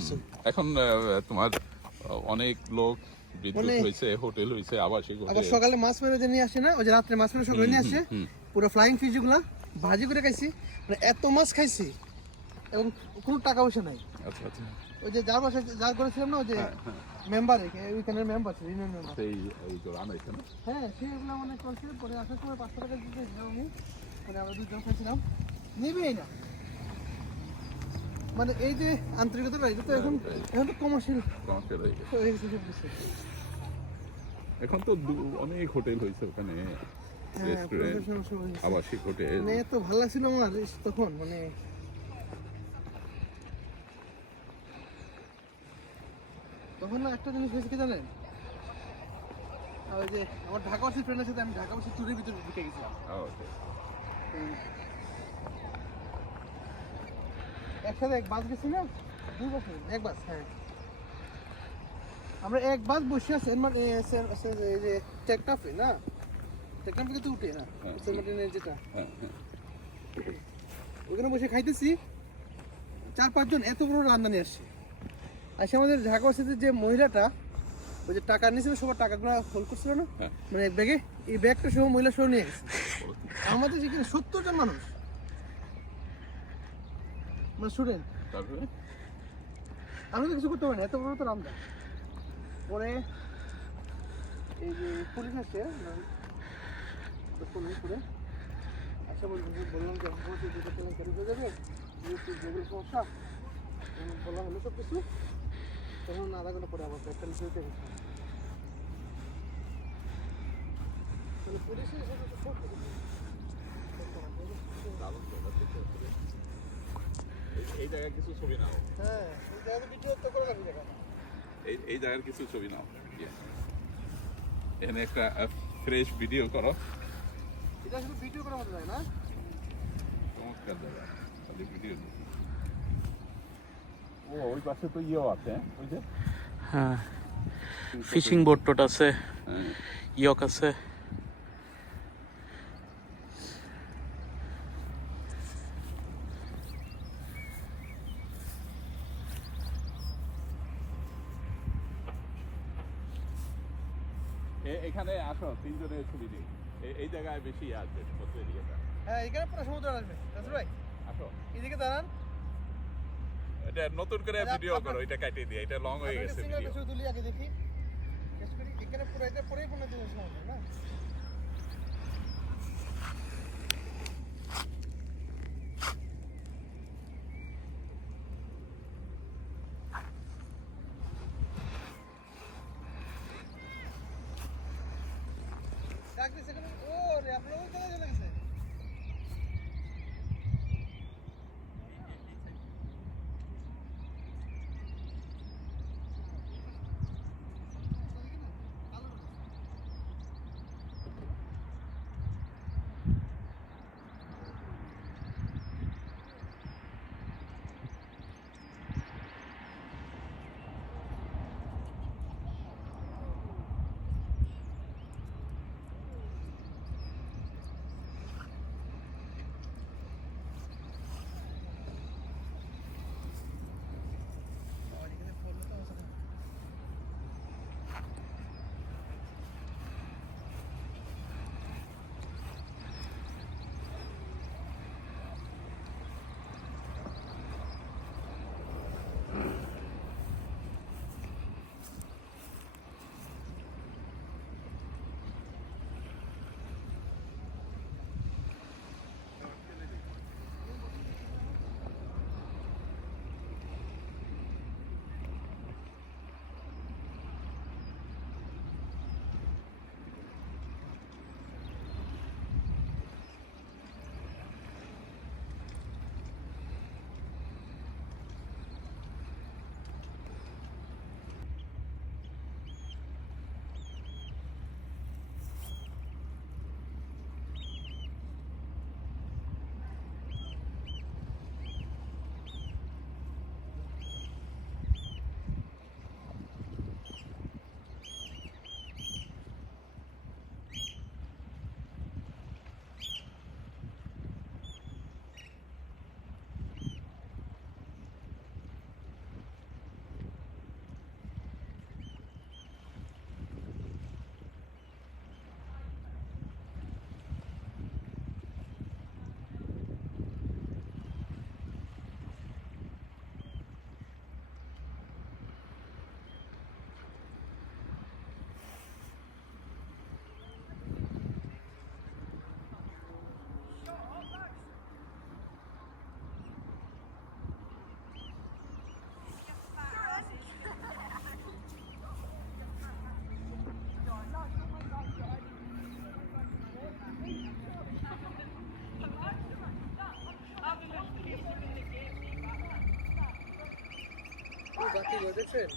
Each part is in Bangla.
কিছু। এখন তোমার অনেক লোক বিদ্যুৎ হয়েছে, হোটেল হয়েছে, আবাসিক আবার হোটেল। সকালে মাছ মেরে যে নিয়ে আসে না, ওই যে রাত্রে মাছ মেরে সকালে নিয়ে আসে, পুরো ফ্লাইং ফিশ গুলা ভাজি করে খাইছি, মানে এত মাছ খাইছি এবং কোনো টাকা পয়সা নাই। আচ্ছা আচ্ছা। ওই যে যার বাসায় যার করেছিলাম না, ওই যে মেম্বার, ওইখানের মেম্বার ছিল, ইউনিয়ন মেম্বার। সেই ওই তো আনাইছে না? হ্যাঁ, সেগুলো মানে চলছে। পরে আসার সময় 500 টাকা দিয়েছিলাম আমি, মানে আমরা দুজন খাইছিলাম, নিবেই না। মানে এই যে আন্তরিকতা, এটা তো এখন তো কমার্শিয়াল হয়ে গেছে। হয়ে গেছে সব কিছু। এখন তো অনেক হোটেল হয়েছে ওখানে, রেস্টুরেন্ট, আবাসিক হোটেল। মানে এত ভালো লাগছিল আমার তখন, মানে তখন না একটা জিনিস হয়েছে কি জানেন, ওই যে আমার ঢাকাবাসী ফ্রেন্ডের সাথে আমি ঢাকাবাসী ট্যুরের ভিতরে ঢুকে গেছিলাম। একসাথে এক বাস গেছি না, 2 বছর এক বাস। হ্যাঁ, আমরা এক বাস বসে আছি, মানে এই যে টেকনাফে না, টেকনাফে কিন্তু উঠে না, সেন্ট মার্টিনের যেটা, ওখানে বসে খাইতেছি, 4-5 জন এত বড় রান্না নিয়ে আসছে। আসে আমাদের ঢাকাবাসীতে যে মহিলাটা, ওই যে টাকা নিয়েছিল, সবার টাকাগুলো হোল্ড করছিল না, মানে ব্যাগে, এই ব্যাগটা সহ মহিলা সহ নিয়ে গেছে। আমাদের সেখানে 70 জন মানুষ, মানে স্টুডেন্ট। আমি তো কিছু করতে পারি না, এত বড় তো রান্না। পরে এই যে পুলিশ আসছে, করে আচ্ছা বললাম যে যাবে যেগুলো সমস্যা বলা হলো সব কিছু, তখন আধা ঘন্টা পরে আবার একটা লিখে দিতে গেছিলাম। এই জায়গায় কিছু ছবি নাও। হ্যাঁ, এই জায়গাতে ভিডিও তো করে রাখি দেখা। এই জায়গার কিছু ছবি নাও, এখানে একটা ফ্রেশ ভিডিও করো। এটা শুধু ভিডিও করার মতো যায় না, চমৎকার জায়গা, খালি ভিডিও। ও ওই পাশে তো ইয়েও আছে, ওই যে হ্যাঁ, ফিশিং বোট টোট আছে, ইয়ক আছে। এখানে আসো, 3 জনের ছবি দিই। এই জায়গায় বেশি আসবে এরিয়াটা। হ্যাঁ, এখানে পুরো সমুদ্র আসবে। রাসেল ভাই আসো, এদিকে দাঁড়ান, এটা নতুন করে ভিডিও করো, এটা কাটিয়ে দিয়ে, এটা লং হয়ে গেছে সিঙ্গেল ভিডিও। কিছু তুলি আগে দেখি, টেস্ট করি। এখানে পুরো এটা পুরোই কোনো জিনিস সমুদ্র না। ডাক দিছে কেন? ও রে, আপনার ওই জায়গায় চলে গেছে। জাতীয় দেখছেন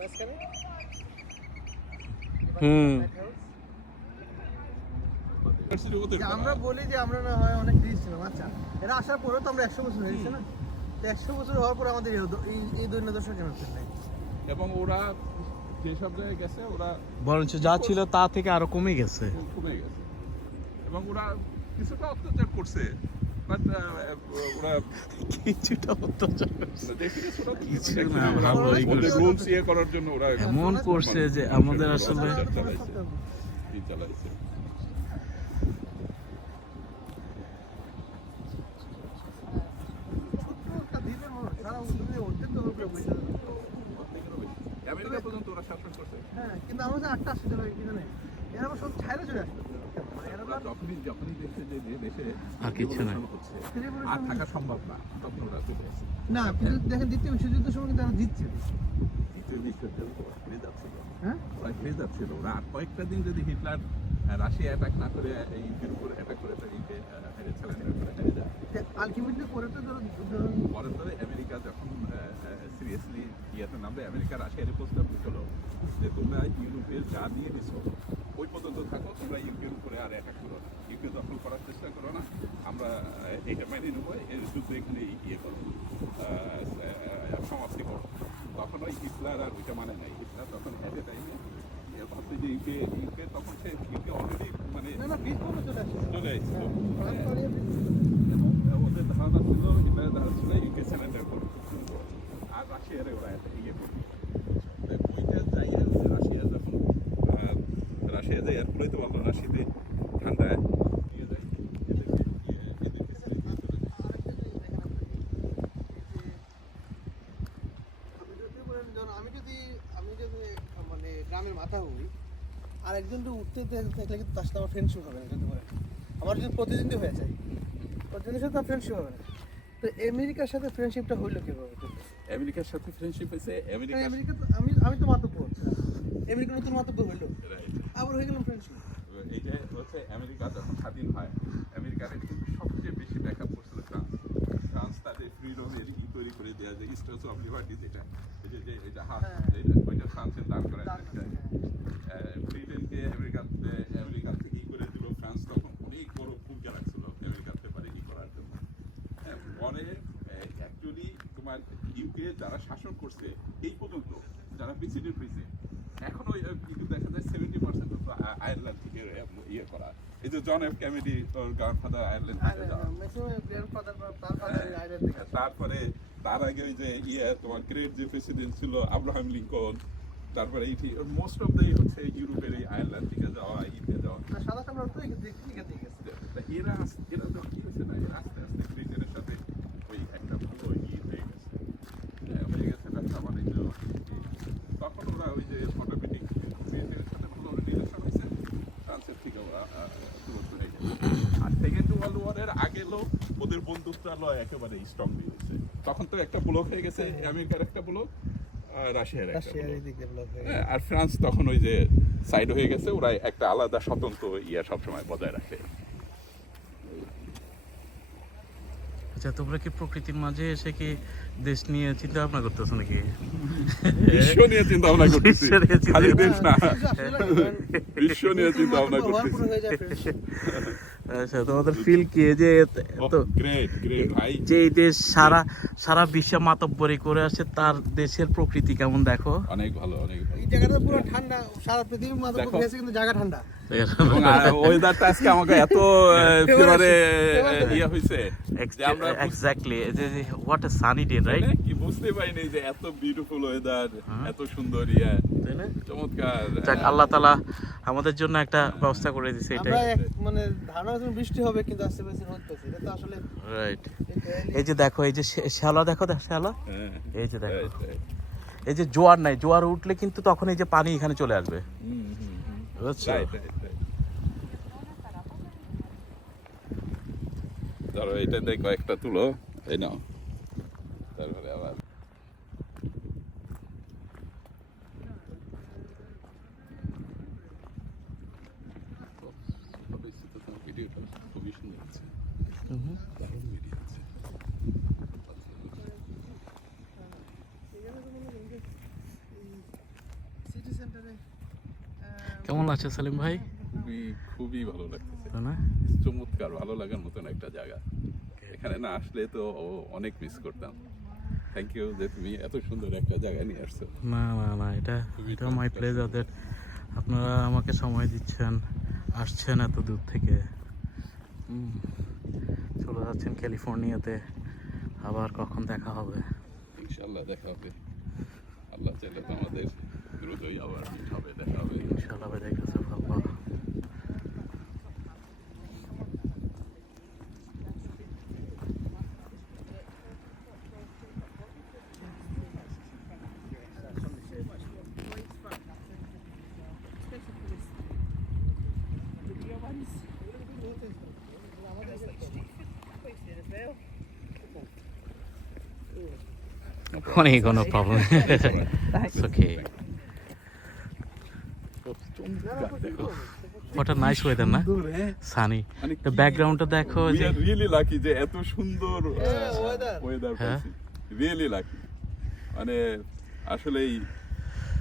মাঝখানে যে আমরা বলি যে আমরা না হয় অনেক রিচ ছিলাম, আচ্ছা এরা আসার পরেও তো আমরা 100 বছর হয়ে গেছে না, তো 100 বছর হওয়ার পর আমাদের এই দৈন্য দর্শক কেন নাই? এবং ওরা যেসব জায়গায় গেছে ওরা বরঞ্চ যা ছিল তা থেকে আরো কমে গেছে। কমে গেছে এবং ওরা কিছুটা অত্যাচার করছে, বাট ওরা কিছুটা অত্যাচার করছে। কিছু না, ভালোই করছে। রুলস ইয়ে করার জন্য ওরা এমন করছে যে আমাদের আসলে চালাইছে। আমেরিকা পর্যন্ত ওরা শাসন করছে। হ্যাঁ, কিন্তু আমরা যে 8টা আসছে এখানে এরা সব ছাইরা চলে আসছে। ওরা যখনই দেখছে যে দেশে আর কিছু না। হচ্ছে আর থাকা সম্ভব না, তখন ওরা চলে আসে। না, কিন্তু দেখেন দ্বিতীয় বিশ্বযুদ্ধের সময় কিন্তু তারা জিতছে। দ্বিতীয় বিশ্বযুদ্ধে ওরা হেরে যাচ্ছিল। হ্যাঁ, ওরা হেরে যাচ্ছিল। ওরা আর কয়েকটা দিন যদি হিটলার রাশিয়া অ্যাটাক না করে ইউক্রেন উপর অ্যাটাক করে তাদেরকে হেরে সারেন্ডার করে হেরে যায়। আলটিমেটলি পরে তো পরে তবে আমেরিকা যখন সিরিয়াসলি ইয়েতে নামবে, আমেরিকা রাশিয়ার প্রস্তাব দিল যে তোমরা ইউরোপে যা নিয়ে নিছো ওই পর্যন্ত থাকো, তোমরা ইউক্রেন উপরে আর অ্যাটাক করো না, ইউক্রেন দখল করার চেষ্টা করো না, আমরা এটা মেনে নেবো, এর যুদ্ধ এখানে ইয়ে করো, সমাপ্তি করো। তখন ওই হিটলার আর ওইটা মানে নাই। হিটলার তখন এট এ টাইমে ভাবছে যে ইউকে তখন সে ইউকে অলরেডি মানে চলে আসছিল। ওদের ধারণা ছিল, হিটলারের ধারণা ছিল ইউকে স্যারেন্ডার করবে আর রাশিয়ারে ওরা ইয়ে করবে। ওইটা যাই রাশিয়া যখন রাশিয়া যাই আর বলতে পারলো না, শীতে ঠান্ডায় নিয়ে যায় আমি যদি মানে গ্রামের মাথা হই আর একজন তো উঠতে দেখলে কিন্তু তার সাথে আমার ফ্রেন্ডশিপ হবে না, যদি বলেন আমার যদি প্রতিদ্বন্দ্বী হয়ে যায় প্রতিদ্বন্দ্বীর সাথে ফ্রেন্ডশিপ হবে না। তো আমেরিকার সাথে ফ্রেন্ডশিপটা হইলো কিভাবে? আমেরিকার সাথে ফ্রেন্ডশিপ হয়েছে। আমেরিকা তো আমি তো মাতব্য আমেরিকা নতুন মাতব্য হইলো, আবার হয়ে গেলাম ফ্রেন্ডশিপ। এই যে হচ্ছে আমেরিকা যখন স্বাধীন হয়, আমেরিকার কিন্তু সবচেয়ে বেশি ব্যাকআপ করছিল ফ্রান্স। ফ্রান্স তাদের ফ্রিডমের তৈরি করে দেওয়া যে স্ট্যাচু অফ লিবার্টি, যেটা এটা হাত ওইটা ফ্রান্সের দান করা ব্রিটেনকে আমেরিকা থেকে করে দিল। ফ্রান্স তখন অনেক বড় ভূমিকা রাখছিল আমেরিকাতে পারে কি করার জন্য। পরে অ্যাকচুয়ালি তোমার ইউকে যারা শাসন করছে এই পর্যন্ত, যারা প্রেসিডেন্ট হয়েছে, এখনো কিন্তু দেখা যায় 70% আয়ারল্যান্ড থেকে ইয়ে করা। এই যে জন এফ কেনেডি, ওর গ্র্যান্ডফাদার আয়ারল্যান্ড থেকে যাওয়া। তারপরে তার আগে ওই যে তোমার গ্রেট যে প্রেসিডেন্ট ছিল আব্রাহাম লিঙ্কন, তারপরে এই মোস্ট অফ দ্য হচ্ছে ইউরোপের এই আয়ারল্যান্ড থেকে যাওয়া, ইতে যাওয়া। এরা যখন কি হয়েছে না, এরা আস্তে আস্তে ব্রিটেনের সাথে ওই একটা ভালো ইয়ে হয়ে গেছে ব্যবসা বাণিজ্য। তখন ওরা ওই যে অটোমেটিক ব্রিটেনের সাথে ভালো রিলেশন হয়েছে, ফ্রান্সের থেকে ওরা দূরত্ব হয়ে গেছে। আর সেকেন্ড ওয়ার্ল্ড ওয়ারের আগে ওদের বন্ধুত্বালয় একেবারে স্ট্রংলি হয়েছে। তখন তো একটা ব্লক হয়ে গেছে, আমেরিকার একটা ব্লক, রাশিয়ার একটা ব্লক। আর ফ্রান্স তখন ওই যে সাইড হয়ে গেছে, ওরা একটা আলাদা স্বতন্ত্র ইয়ে সবসময় বজায় রাখে। আচ্ছা, তোমরা কি প্রকৃতির মাঝে এসে কি দেশ নিয়ে চিন্তা ভাবনা করতেছো নাকি? বিশ্ব নিয়ে চিন্তা ভাবনা করতেছি, খালি দেশ না, বিশ্ব নিয়ে চিন্তা ভাবনা করতেছি। আচ্ছা, তোমাদের ফিল কি যে গ্রেট ভাই, যে এই দেশ সারা বিশ্বে মাতব্বরি করে আসে, তার দেশের প্রকৃতি কেমন দেখো? অনেক ভালো, অনেক ভালো। এই জায়গাটা পুরো ঠান্ডা, সারা পৃথিবী মাতব্বর হয়েছে কিন্তু জায়গা ঠান্ডা। ওয়েদারটা আজকে আমাকে এত একেবারে ইয়ে হইছে যে আমরা exactly what a sunny day, right? কি বুঝতে পারিনি যে এত বিউটিফুল ওয়েদার, এত সুন্দর ইয়ে, চমৎকার। যাক, আল্লাহ তাআলা আমাদের জন্য একটা ব্যবস্থা করে দিয়েছে, এটাই। আমরা মানে ধারণা ছিল বৃষ্টি হবে, কিন্তু আশেপাশে রোদ পড়ছে, এটা তো আসলে রাইট। এই যে দেখো, এই যে শ্যালা দেখো, শ্যালা, এই যে দেখো, এই যে জোয়ার নাই, জোয়ার উঠলে কিন্তু তখন এই যে পানি এখানে চলে আসবে, বুঝছো? ধরো এটা দেখো, একটা তুলো, এই নাও, তারপরে আবার ভিডিওটা খুবই সুন্দর আছে, দারুণ ভিডিও আছে। কেমন আছে সেলিম ভাই? খুবই খুবই ভালো লাগতেছে, তাই না? চমৎকার ভালো লাগার মতন একটা জায়গা। এখানে না আসলে তো অনেক মিস করতাম। থ্যাংক ইউ যে তুমি এত সুন্দর একটা জায়গা নিয়ে আসছো। না না না, এটা এটা মাই প্লেজার দ্যাট আপনারা আমাকে সময় দিচ্ছেন, আসছেন এত দূর থেকে, চলে যাচ্ছেন ক্যালিফোর্নিয়াতে, আবার কখন দেখা হবে? ইনশাল্লাহ দেখা হবে, আল্লাহ চাইলে তো আমাদের দ্রুতই আবার meet হবে, দেখা হবে। ইনশাআল্লাহ দেখতেছে বাবা। Funny, no problem. It's okay. চমৎকার, দেখো। What a nice weather, না? সুন্দর, হ্যাঁ। Sunny. মানে The কি- background-টা দেখো We যে are really lucky যে এত সুন্দর ওয়েদার হ্যাঁ। পাইছি, রিয়েলি লাকি। মানে আসলেই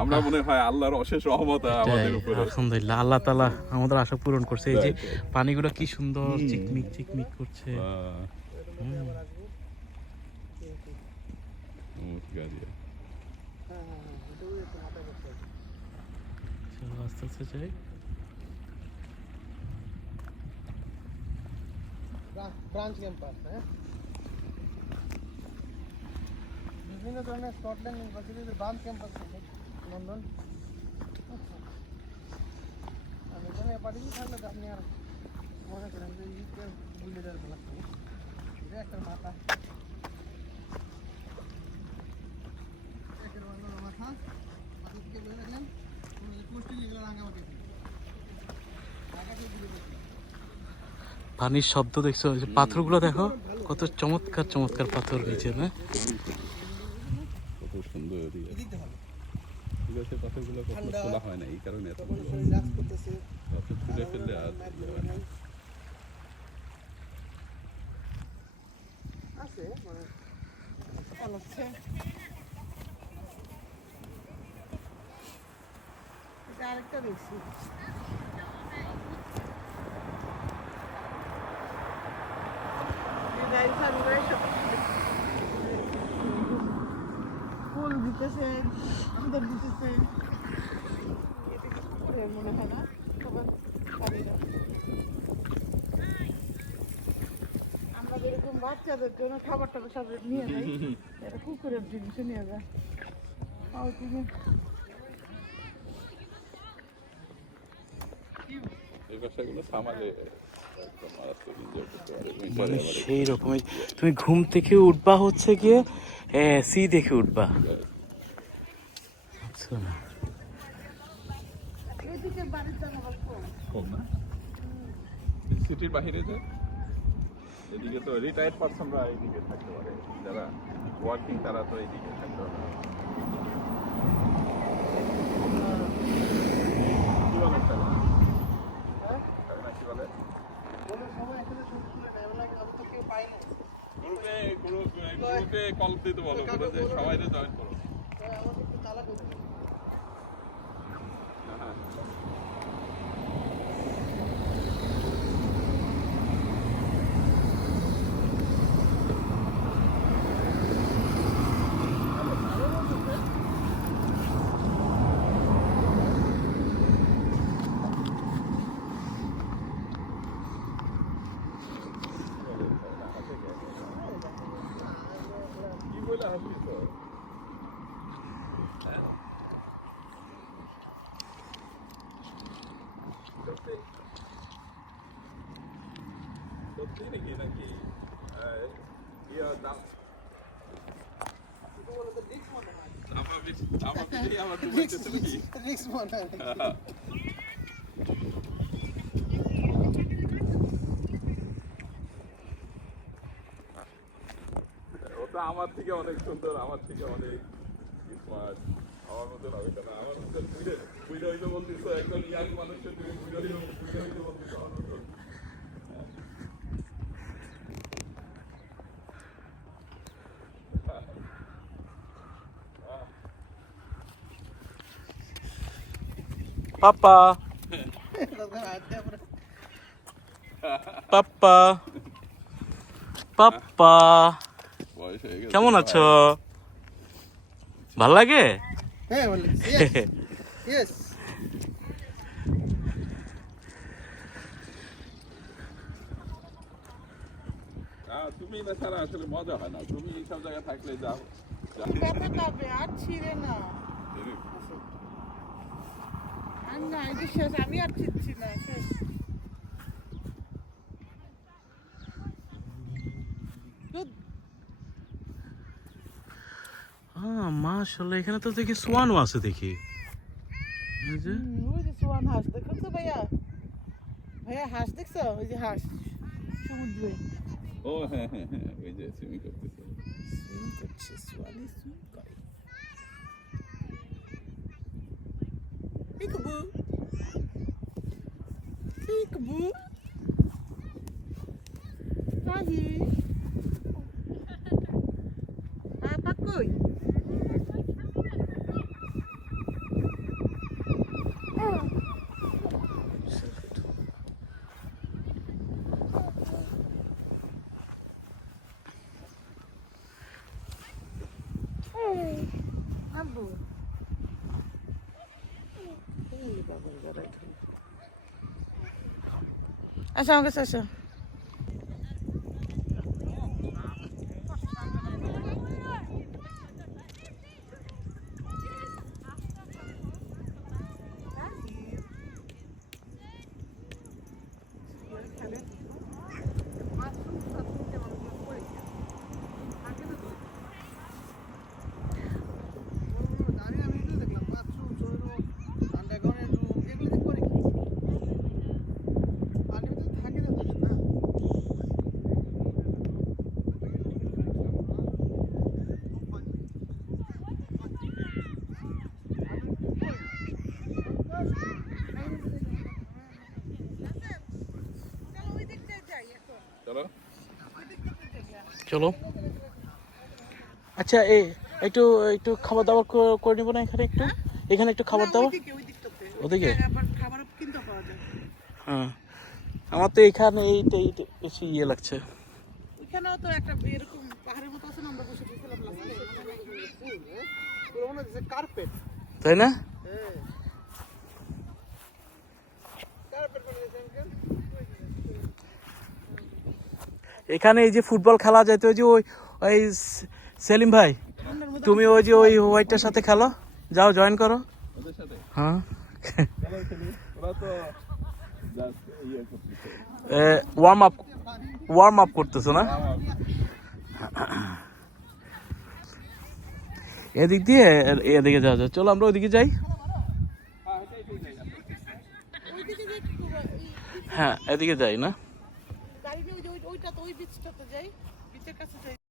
আমরা মনে হয় আল্লাহর অশেষ রহমত আমাদের উপরে। আলহামদুলিল্লাহ, আল্লাহ তাআলা আমাদের আশা পূরণ করছে। এই যে Right, right. পানিগুলো কি সুন্দর চিকমিক চিকমিক করছে। চমৎকার, ইয়ে। চলো আস্তে আস্তে যাই। ব্রাঞ্চ ক্যাম্পাস, হ্যাঁ, বিভিন্ন ধরনের স্কটল্যান্ড ইউনিভার্সিটির ব্রাঞ্চ ক্যাম্পাস আছে লন্ডন। আমি এখানে পাঠিয়ে থাকলে তো আপনি আর মনে করেন যে ইউকে বুঝে দেওয়ার বেলা এটা একটা মাথা, একের বাংলার মাথা মাথা থেকে বলে রাখলেন পোস্টে যেগুলো রাঙামাটি ঢাকাতে বুঝে দেখলেন। পানির শব্দ দেখছো, ওই যে পাথরগুলো দেখো কত চমৎকার চমৎকার পাথর নিচে, না? কত সুন্দর, ইয়ে। এদিকে হবে ঠিক আছে, পাথরগুলো কখনো খোলা হয় না, এই কারণে এত তখন শরীর রাজ করতেছে, পাথর তুলে ফেললে আর আছে মানে আলাদা। এটা আরেকটা দেখছি, ফুল দিতেছে, আমাদের দিতেছে, মনে হয় না সবার পারি না। আমরা যেরকম বাচ্চাদের জন্য খাবার টাবার সব নিয়ে যাই, এটা কুকুরের জিনিস নিয়ে যায়। এই বাসাগুলো সামারে একদম মারাত্মক এনজয় করতে পারে। মানে সেই রকমের, তুমি ঘুম থেকে উঠবা হচ্ছে গিয়ে সি দেখে উঠবা। আচ্ছা, এদিকে বাড়ির জনগণ কম। কম না সিটির বাহিরে, যে এদিকে তো রিটায়ার্ড পার্সনরা এইদিকে থাকতে পারে, যারা ওয়ার্কিং তারা তো এইদিকে থাকতে পারে। কি বলে তারা? হ্যাঁ? তারা না কি বলে? ওদের সবাই এখানে শুরু করে নেয়, বলে আমি তো কেউ পাই না। গ্রুপে কল দিতে বলো, বলে যে সবাই জয়েন করো। আমাকে একটু তালা করতে হবে। হ্যাঁ। কি বলে হাসি তো? সত্যি নাকি নাকি আমার ঘুমাইতেছে নাকি? Next one. ও তো আমার থেকে অনেক সুন্দর, আমার থেকে অনেক স্মার্ট। আমার মতো হবে কেন? আমার মতো বুঝে হইতে বলতিস একজন ইয়াং মানুষের তুমি বুঝে হইতে বলতিস আমার মতো। পাপা পাপ্পা পাপ্পা বয়স হয়ে গেছে কেমন আছো ভাল লাগে হ্যাঁ বলে ইয়েস তুমি না ছাড়া আসলে মজা হয় না তুমি এইসব জায়গায় থাকলে যাও ব্যথা পাবে আর ছিঁড়ে না আর না এই যে শেষ আমি আর ছিঁড়ছি না শেষ মাশাআল্লাহ এখানে তো দেখি সোয়ানও আছে দেখি এই যে ওই যে সোয়ান হাঁস দেখো তো ভাইয়া ভাইয়া হাঁস দেখছো ওই যে হাঁস সমুদ্রে ও হ্যাঁ হ্যাঁ হ্যাঁ ওই যে সুইমিং করতেছে সুইম করছে সোয়ালি সুইম করে পিকবু পিকবু Tahi. Apa koi? Abu. Ini bagus jarak. Asal ke sasa. চলো আচ্ছা একটু একটু খাবার দাবার করে নিব না এখানে একটু খাবার দাবার ওদিকে খাবারও কিনতে পাওয়া যায় হ্যাঁ আমার তো এখানে এইটা বেশি ইয়ে লাগছে এখানেও তো একটা এরকম পাহাড়ের মতো আছে না আমরা বসে গেছিলাম লাস্টে কার্পেট তাই না এখানে এই যে ফুটবল খেলা যেত ওই যে ওই সেলিম ভাই তুমি ওই যে ওই হোয়াইটটার সাথে খেলো যাও জয়েন করো ওদের সাথে হ্যাঁ ওরা তো জাস্ট ইয়ে করতেছে ওয়ার্ম আপ করতেছো না এদিক দিয়ে এদিকে যাওয়া যায় চলো আমরা ওইদিকে যাই হ্যাঁ এদিকে যাই না গাড়ি ওইটা তো ওই বিচটাতে যাই বিচের কাছে যাই